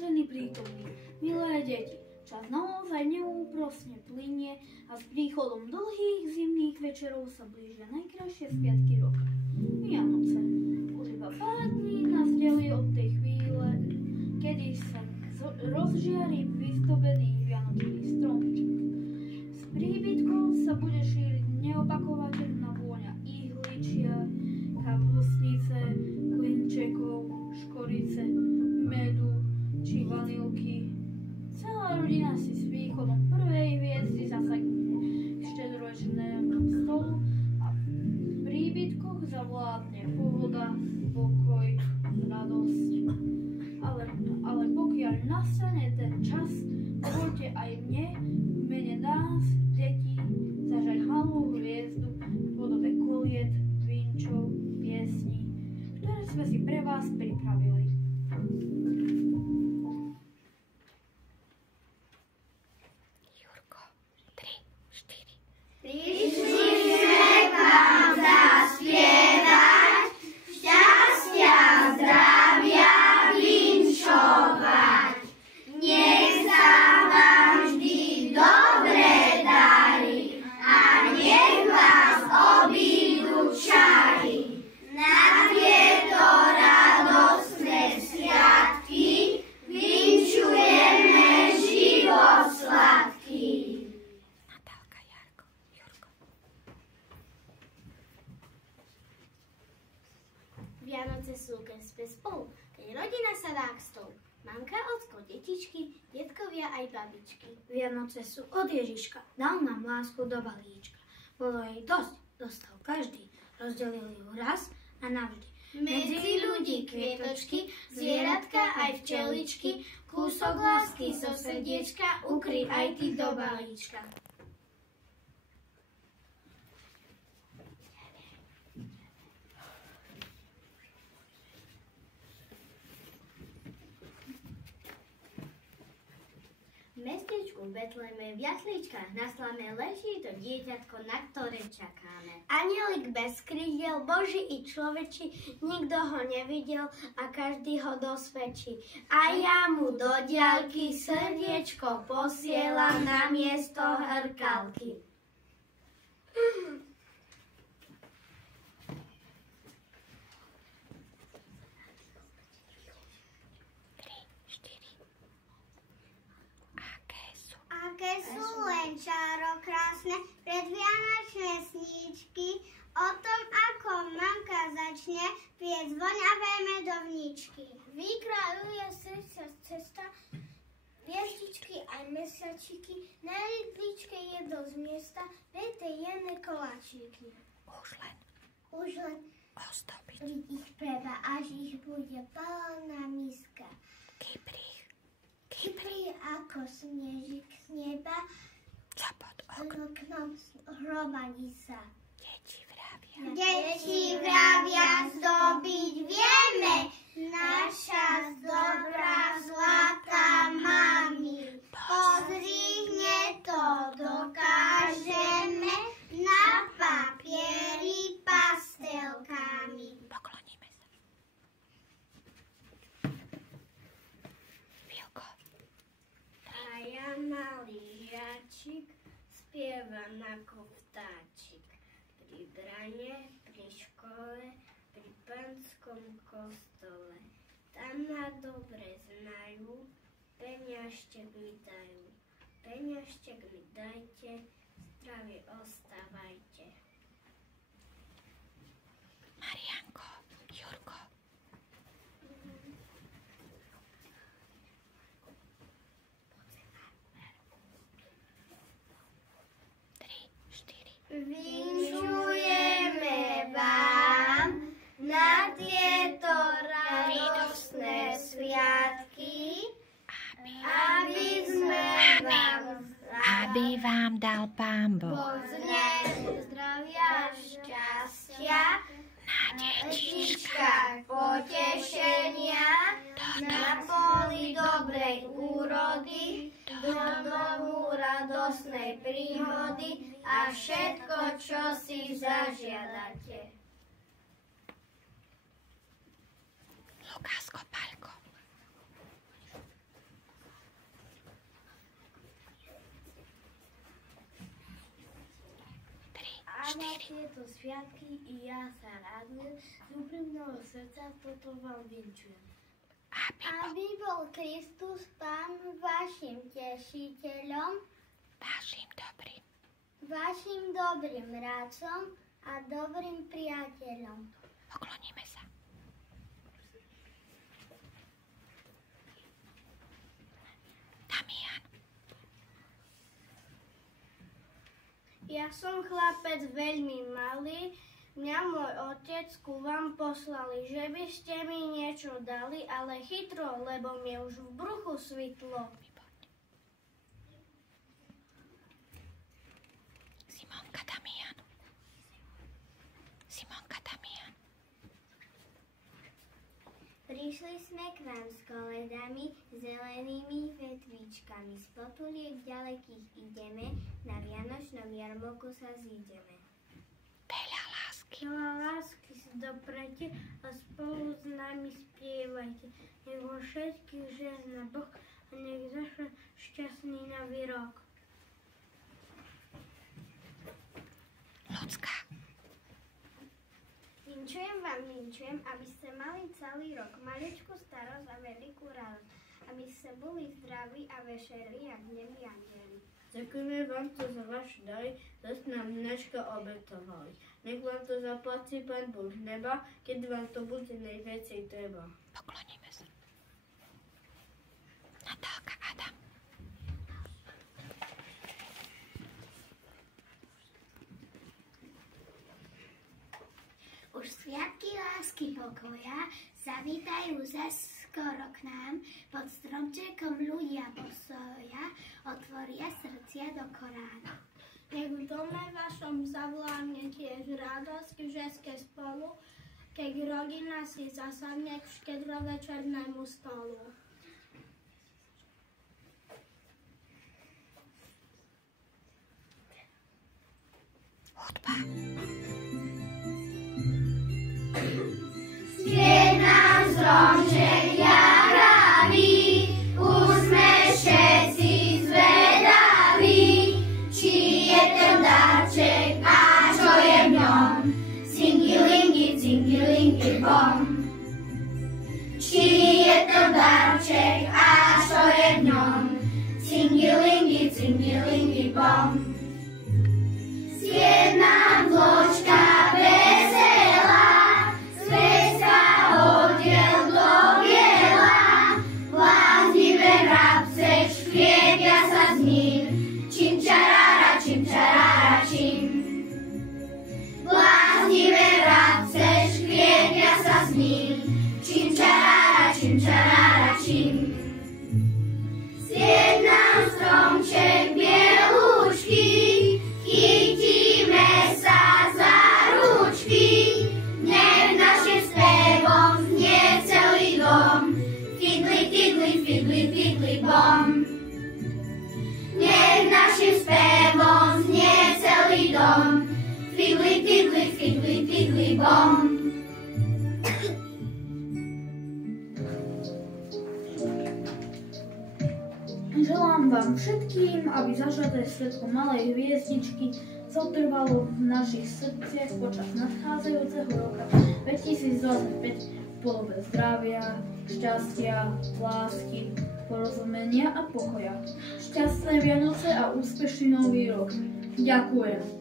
vážení prítomní, milé deti, čas naozaj neúprosne plynie a s príchodom dlhých zimných večerov sa blížia najkrajšie sviatky roka. Vianoce. Už iba pár dní nás delí od tej chvíle, kedy sa rozžiari vyzdobený vianočný stromček. Z príbytkov sa bude šíriť neopakovateľná vôňa ihličia, kapustnice, klinčekov, škorice, medu či vanilky. Celá rodina si s východom prvej hviezdy zasadne k štedroročnému stolu a v príbytkoch zavládne pohoda, pokoj, radosť. Ale pokiaľ nastane ten čas, dovoľte aj mne v mene nás, detí, zažať malú hviezdu v podobe koliet, vinčov, piesní, ktoré sme si pre vás pripravili. Jurko, 3, 4. Prišli sme k vám zaspievať, šťastia, zdravia vinšovať. Nech sa vám vždy dobre darí a nech vás obídu čary. Na tieto radostné sviatky vinšujeme život sladký. Natálka, Jarko, Jurko. Vianoce sú, keď sme spolu, keď rodina sa dá k stolu. Mamka, ocko, detičky, detkovia aj babičky. Vianoce sú od Ježiška, dal nám lásku do balíčka. Bolo jej dosť, dostal každý, rozdelili ju raz a navždy. Medzi ľudí kvietočky, zvieratka aj včeličky, kúsok lásky zo srdiečka, ukry aj ty do balíčka. V mestečku v Betleme v jasličkách na slame leží to dieťatko, na ktoré čakáme. Anielik bez krídel, Boží i človeči, nikto ho nevidel a každý ho dosvedčí. A ja mu do diaľky srdiečko posielam na miesto hrkalky. Aké sú len čarokrásne predvianočné sníčky o tom, ako mamka začne piecť voňavé medovničky. Vykráľuje srdcia cesta, hviezdičky aj mesiačiky, na jedličke jedlo z miesta, viete jemné koláčiky. Už len ozdobiť Ich treba, až ich bude plná miska. Kyprí ako snežik z neba, čo pod oknom hromadí sa. Deti vravia, zdobiť vieme, naša dobrá zlatá mami. Pozri, hneď to dokážeme, na papieri pastelkami. Pokloníme sa. Vilko. A ja malý žiačik spievam ako vtáčik. Pri brane, pri škole, pri panskom kostole. Tam ma dobre znajú, peniažtek mi dajú. Peniažtek mi dajte, zdravie ostávajte. Marianko, Jurko. Vinšujeme vám na tieto radostné sviatky, aby vám dal Pán Boh pozne zdravia, šťastia, na detičkách potešenia, na poli dobrej úrody, do domu radosnej príhody a všetko, čo si zažiadate. Lukásko, Paľko. tieto sviatky i ja sa radujem, z úprimného srdca toto vám vinčujem. Aby bol Kristus Pán vašim tešiteľom, vašim dobrým rádcom a dobrým priateľom. Pokloníme sa. Damian. Ja som chlapec veľmi malý, mňa môj otec ku vám poslali, že by ste mi niečo dali, ale chytro, lebo mi už v bruchu svitlo. Simonka Damian. Prišli sme k vám s koledami, zelenými vetvičkami. Z potuliek ďalekých ideme, na vianočnom jarmoku sa zídeme. Veľa lásky. Veľa lásky si doprete a spolu s nami spievajte. Nech vo všetkých žehná Boh a nech zašle šťastný nový rok. Ľudská. Vinčujem, aby ste mali celý rok maličkú starosť a veľkú radosť, aby ste boli zdraví a vešeli, jak nebi anjeli. Ďakujeme vám to za vaše dary, za ste nám dneška obetovali. Nech vám to zaplatí Pán Boh z neba, keď vám to bude najviacej treba. Pokloníme sa. Natálka, Adam. Už sviatky lásky pokoja zavítajú skoro k nám, pod stromčekom ľudia postoja, otvoria srdcia do Korána. Nech v dome vašom zavládne tiež radosť, že ste spolu, keď rodina si zasadne k štedrovečernému stolu. Hudba. Svieť nám stromček jaravý, už sme všetci zvedaví, či je ten darček a čo je v ňom. Cingilingi, bom. Či je ten darček a čo je v ňom. Cingilingi, bom. Svieť nám vločka veselá, zväzka oddiel do biela, bláznivé vrabce škriepia sa s ním, čim čarára, čim. Bláznivé vrabce škriepia sa s ním, čim čarára, čim. Svieť nám stromček bielúčky, chytíme sa za ručky, nech našim spevom znie celý dom. Fidli, bom. Nech našim spevom znie celý dom. Fidli, bom. Želám vám všetkým, aby zažaté svetlo malej hviezdičky zotrvalo v našich srdciach počas nadchádzajúceho roka 2025 v podobe zdravia, šťastia, lásky, porozumenia a pokoja. Šťastné Vianoce a úspešný nový rok. Ďakujem.